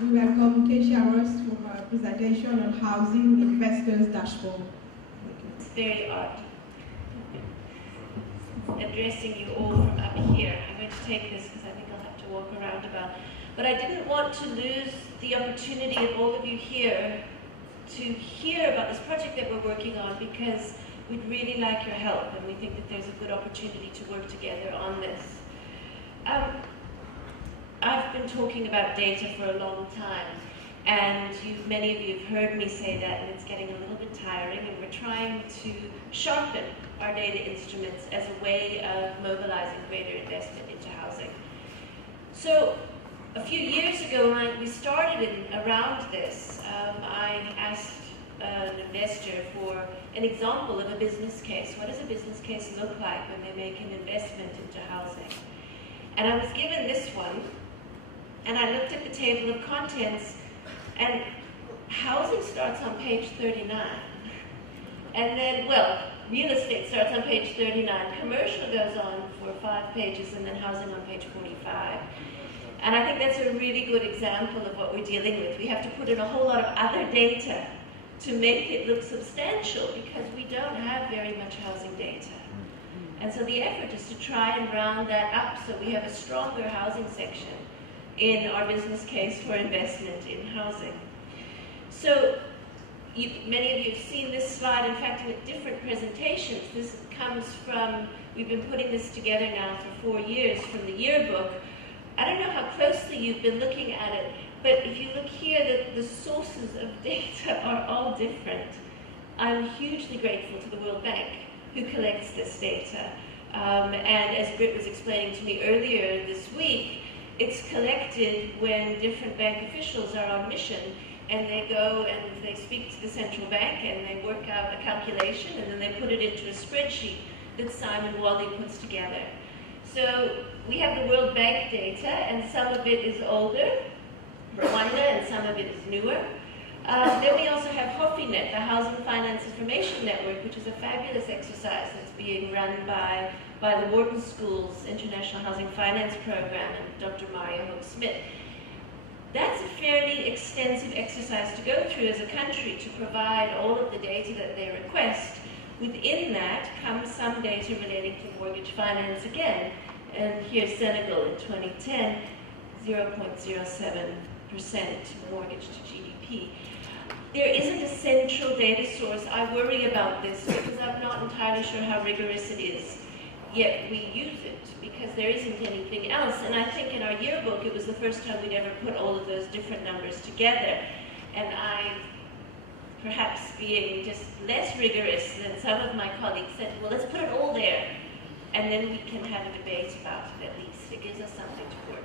We welcome Kecia Rust for her presentation on Housing Investors Dashboard. It's very odd addressing you all from up here. I'm going to take this because I think I'll have to walk around about. But I didn't want to lose the opportunity of all of you here to hear about this project that we're working on, because we'd really like your help, and we think that there's a good opportunity to work together on this. I've been talking about data for a long time, and many of you have heard me say that, and it's getting a little bit tiring, and we're trying to sharpen our data instruments as a way of mobilizing greater investment into housing. So a few years ago, when we started around this, I asked an investor for an example of a business case. What does a business case look like when they make an investment into housing? And I was given this one, and I looked at the table of contents, and housing starts on page 39. And then, well, real estate starts on page 39, commercial goes on for 5 pages, and then housing on page 45. And I think that's a really good example of what we're dealing with. We have to put in a whole lot of other data to make it look substantial, because we don't have very much housing data. And so the effort is to try and round that up so we have a stronger housing section in our business case for investment in housing. So many of you have seen this slide, in fact, in different presentations. This comes from, we've been putting this together now for 4 years, from the yearbook. I don't know how closely you've been looking at it, but if you look here, the sources of data are all different. I'm hugely grateful to the World Bank, who collects this data. And as Britt was explaining to me earlier this week, it's collected when different bank officials are on mission, and they go and they speak to the central bank, and they work out a calculation, and then they put it into a spreadsheet that Simon Wally puts together. So we have the World Bank data, and some of it is older, Rwanda, and some of it is newer. Then we also have HOFINET, the Housing Finance Information Network, which is a fabulous exercise that's being run by the Wharton School's International Housing Finance Program and Dr. Maria Hope-Smith. That's a fairly extensive exercise to go through as a country to provide all of the data that they request. Within that comes some data relating to mortgage finance again. And here's Senegal in 2010, 0.07% mortgage to GDP. There isn't a central data source. I worry about this because I'm not entirely sure how rigorous it is. Yet we use it because there isn't anything else. And I think in our yearbook, it was the first time we'd ever put all of those different numbers together. And I, perhaps being just less rigorous than some of my colleagues, said, well, let's put it all there. And then we can have a debate about it at least. It gives us something to work on.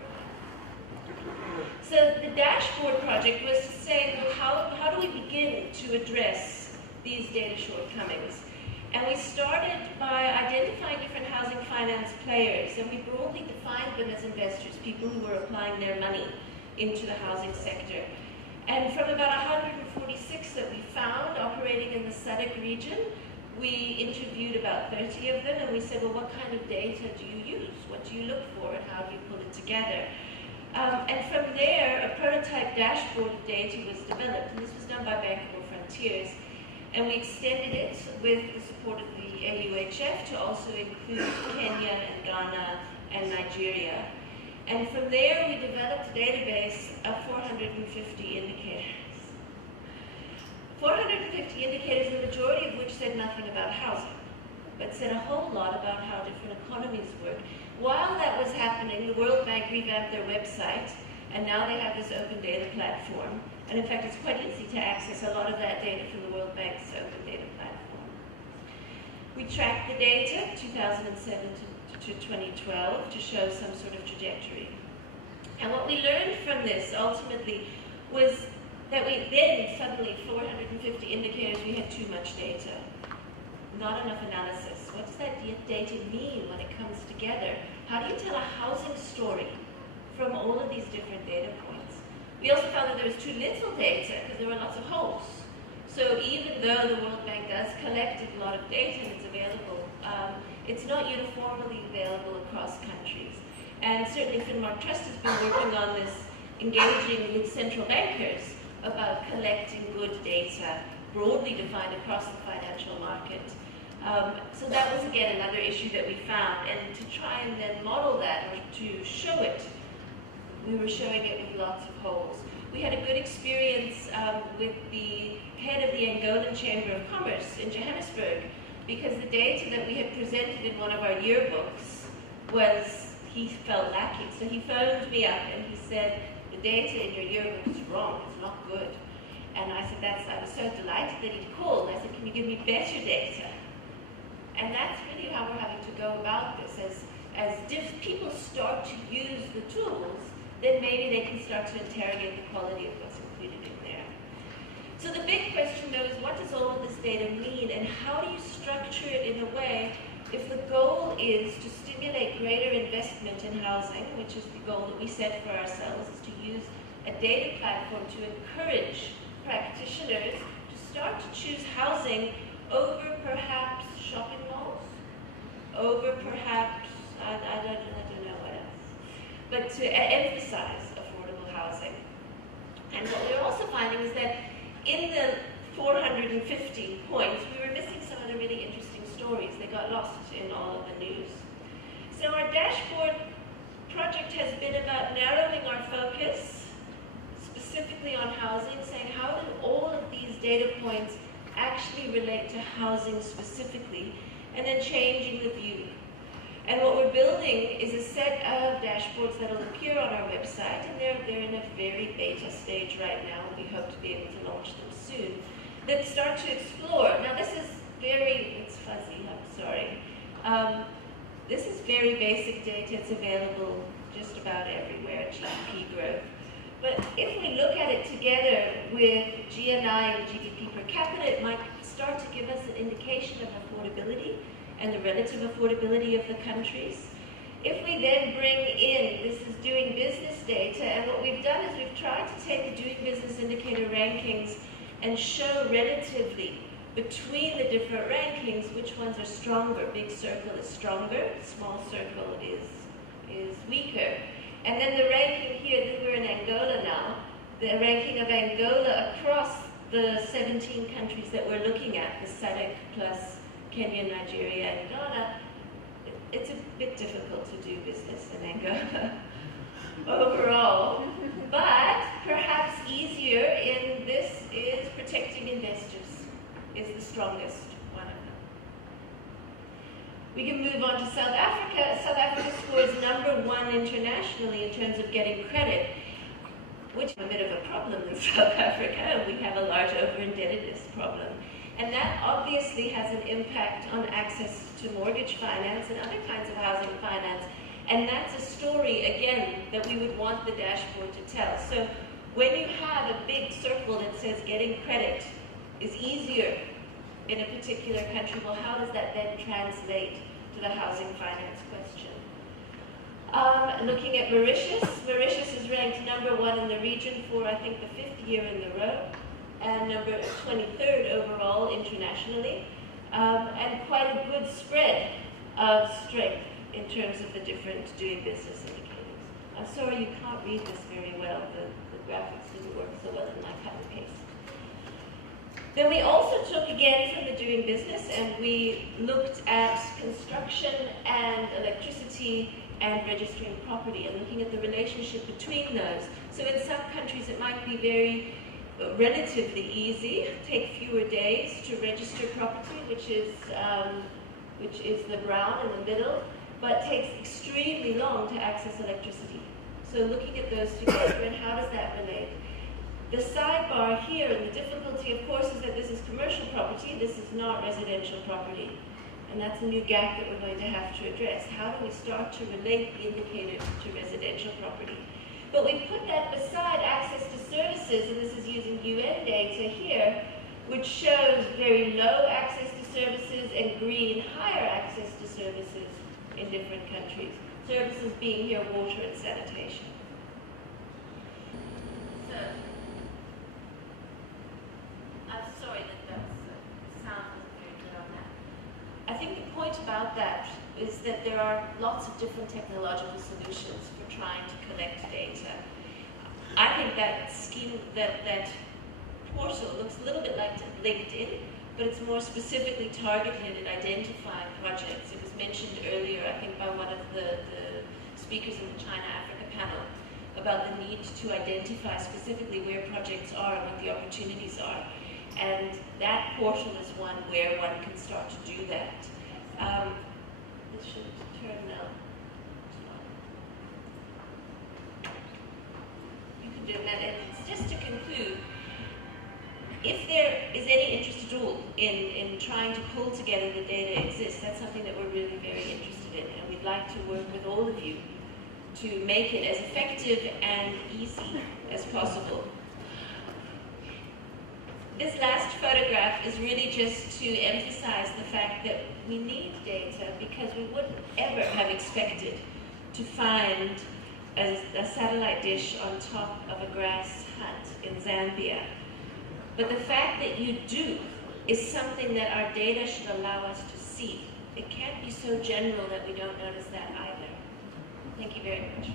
So the dashboard project was to say, well, how do we begin to address these data shortcomings? And we started by identifying different housing finance players, and we broadly defined them as investors, people who were applying their money into the housing sector. And from about 146 that we found operating in the SADC region, we interviewed about 30 of them, and we said, well, what kind of data do you use? What do you look for, and how do you pull it together? And from there, a prototype dashboard of data was developed, and this was done by Bankable Frontiers. And we extended it with the support of the AUHF to also include Kenya and Ghana and Nigeria. And from there, we developed a database of 450 indicators. 450 indicators, the majority of which said nothing about housing, but said a whole lot about how different economies work. While that was happening, the World Bank revamped their website, and now they have this open data platform. And in fact, it's quite easy to access a lot of that data from the World Bank's open data platform. We tracked the data 2007 to 2012 to show some sort of trajectory. And what we learned from this ultimately was that we then suddenly, 450 indicators, we had too much data. Not enough analysis. What does that data mean when it comes together? How do you tell a housing story from all of these different data points? We also found that there was too little data because there were lots of holes. So even though the World Bank does collect a lot of data and it's available, it's not uniformly available across countries. And certainly Finnmark Trust has been working on this engaging with central bankers about collecting good data, broadly defined across the financial market. So that was, again, another issue that we found. And to try and then model that, or to show it, we were showing it with lots of holes. We had a good experience with the head of the Angolan Chamber of Commerce in Johannesburg, because the data that we had presented in one of our yearbooks was, he felt lacking. So he phoned me up and he said, the data in your yearbook is wrong, it's not good. And I said, I was so delighted that he'd called. I said, can you give me better data? And that's really how we're having to go about this. As people start to use the tools, then maybe they can start to interrogate the quality of what's included in there. So the big question, though, is what does all of this data mean, and how do you structure it in a way, if the goal is to stimulate greater investment in housing, which is the goal that we set for ourselves, is to use a data platform to encourage practitioners to start to choose housing over perhaps shopping malls, over perhaps, I don't know what else, but to emphasize affordable housing. And what we're also finding is that in the 450 points, we were missing some of the really interesting stories. They got lost in all of the news. So our dashboard project has been about narrowing our focus specifically on housing, saying how do all of these data points actually relate to housing specifically, and then changing the view. And what we're building is a set of dashboards that will appear on our website, and they're in a very beta stage right now, and we hope to be able to launch them soon, that start to explore. Now this is it's fuzzy, I'm sorry. This is very basic data. It's available just about everywhere, GDP growth. But if we look at it together with GNI and GDP per capita, it might start to give us an indication of affordability and the relative affordability of the countries. If we then bring in, this is doing business data, and what we've done is we've tried to take the doing business indicator rankings and show relatively between the different rankings which ones are stronger. Big circle is stronger, small circle is weaker. And then the ranking here, we're in Angola now, the ranking of Angola across the 17 countries that we're looking at, the SADC plus Kenya, Nigeria, and Ghana. It's a bit difficult to do business in Angola overall, but perhaps easier in this is protecting investors, is the strongest one of them. We can move on to South Africa. South Africa scores #1 internationally in terms of getting credit, which is a bit of a problem in South Africa. We have a large over-indebtedness problem. And that obviously has an impact on access to mortgage finance and other kinds of housing finance. And that's a story, again, that we would want the dashboard to tell. So when you have a big circle that says getting credit is easier in a particular country, well, how does that then translate to the housing finance question? Looking at Mauritius, Mauritius is ranked #1 in the region for, I think, the 5th year in a row, and 23rd overall internationally, and quite a good spread of strength in terms of the different doing business indicators. I'm sorry you can't read this very well. The graphics didn't work so well in my cut and paste. Then we also took, again, from the doing business, and we looked at construction and electricity and registering property, and looking at the relationship between those. So in some countries it might be relatively easy, take fewer days to register property, which is the brown in the middle, but takes extremely long to access electricity. So looking at those together, and how does that relate? The sidebar here, and the difficulty, of course, is that this is commercial property, this is not residential property. And that's a new gap that we're going to have to address. How do we start to relate the indicators to residential property? But we put that beside access to services, and this is using UN data here, which shows very low access to services and green higher access to services in different countries. Services being here water and sanitation. So, I'm sorry that the sound wasn't very good on that. I think the point about that is that there are lots of different technological solutions for trying to collect data. I think that scheme, that portal looks a little bit like LinkedIn, but it's more specifically targeted at identifying projects. It was mentioned earlier, I think, by one of the speakers in the China-Africa panel about the need to identify specifically where projects are and what the opportunities are. And that portal is one where one can start to do that. This should turn now. You can do that. And just to conclude, if there is any interest at all in trying to pull together the data that exists, that's something that we're really very interested in, and we'd like to work with all of you to make it as effective and easy as possible. This last photograph is really just to emphasize the fact that we need data, because we wouldn't ever have expected to find a satellite dish on top of a grass hut in Zambia. But the fact that you do is something that our data should allow us to see. It can't be so general that we don't notice that either. Thank you very much.